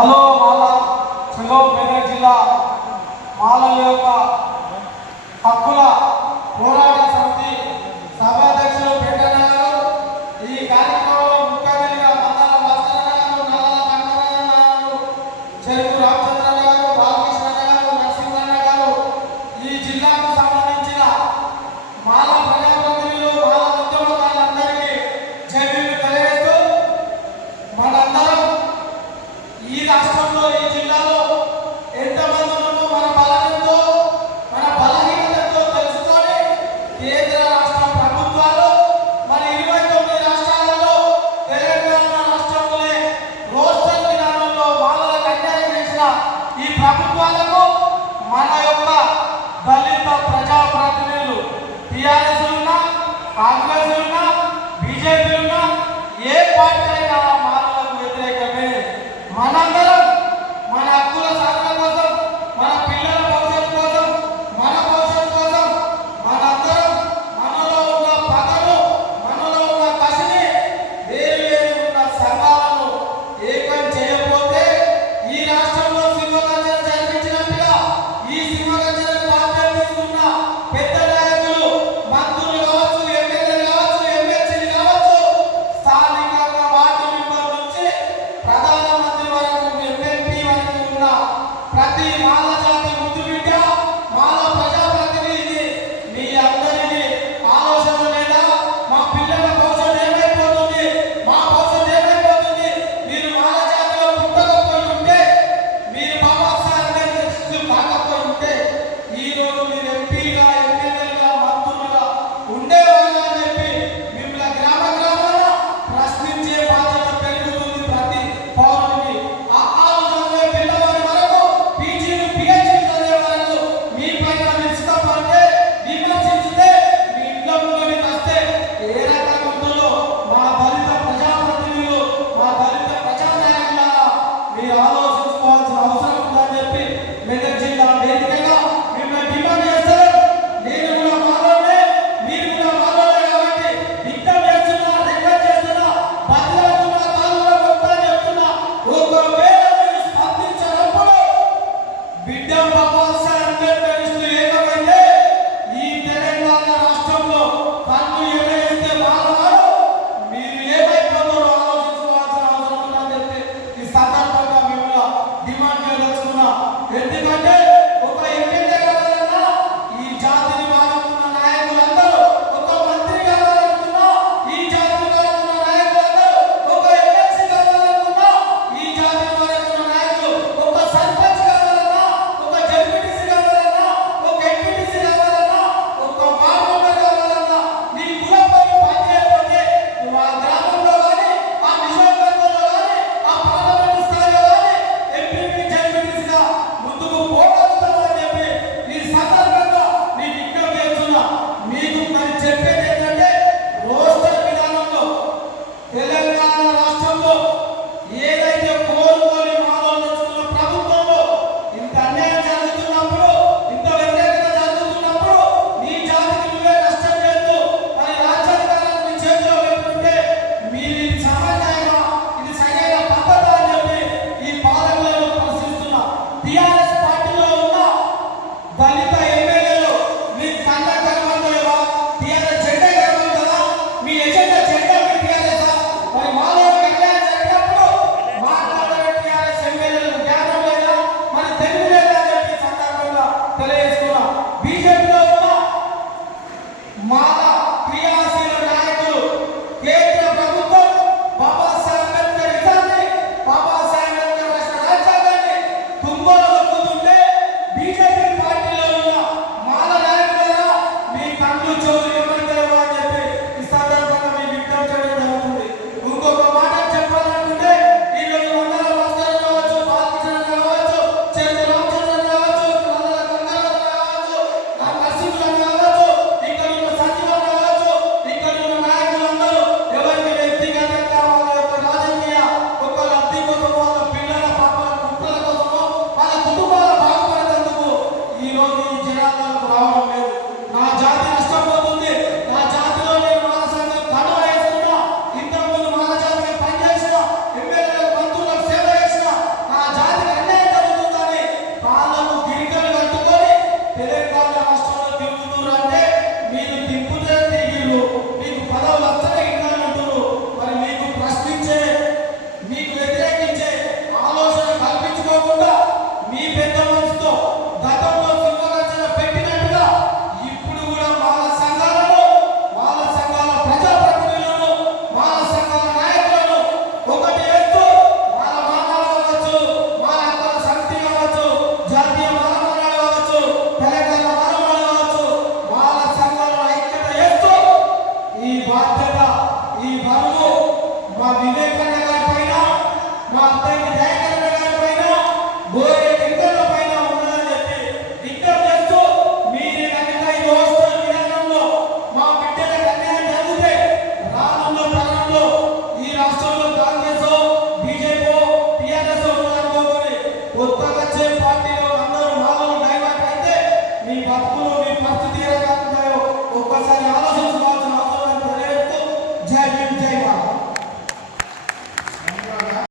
చలో మాల చలో మెదక్ జిల్లా మాలల యొక్క హక్కుల పోరాట సమితి సభాధ్యక్షులు పెంటన్న గారు ఈ కార్యక్రమంలో ముఖ్య అతిథిగా మందాల భాస్కరన్న గారు, నల్లాల కనకరన్న గారు, చెరుకు రామచంద్రన్న గారు, బాలకృష్ణన్న గారు, నరసింహన్న గారు, ఈ జిల్లాకు సంబంధించిన మాల ప్రజాప్రతినిధులు, మాల ఉద్యమకారులందరికీ జైలు తెలియజేస్తూ మనందరం ఈ రాష్ట్రంలో ఈ జిల్లాలో ఎంతమంది ఉన్నామో మన బలహీనతో మన బలహీనతతో తెలుసుకొని కేంద్ర రాష్ట్ర ప్రభుత్వాలు మన 29 రాష్ట్రాలలో తెలంగాణ రాష్ట్రంలోనే రోస్టర్ విధానంలో మాలలకు అన్యాయం చేసిన ఈ ప్రభుత్వాలకు మన యొక్క దళిత ప్రజాప్రతినిధులు టీఆర్ఎస్ ఉన్నా, కాంగ్రెస్ ఉన్నా, బీజేపీ ఉన్నా, ఏ పార్టీ అయినా మాలలకు వ్యతిరేకమే. మనందరం మన హక్కుల సాధన కోసం, మన పిల్లల భవిష్యత్తు కోసం, మన భవిష్యత్తు కోసం మనందరం మనలో ఉన్న పగను, మనలో ఉన్న కసిని, వేరు వేరు ఉన్న సంఘాలను ఏకం చేయకపోతే ఈ రాష్ట్రంలో సింహగర్జన జరిపించినట్టుగా ఈ సింహగర్జనకు బాధ్యత తీసుకున్న పెద్ద నాయకులు, మంత్రులు కావచ్చు, ఎమ్మెల్యేలు కావచ్చు, ఎమ్మెల్సీలు కావచ్చు, స్థానికంగా వార్డు మెంబర్ నుంచి ప్రధానమంత్రి వరకు కొత్తగా వచ్చే పార్టీ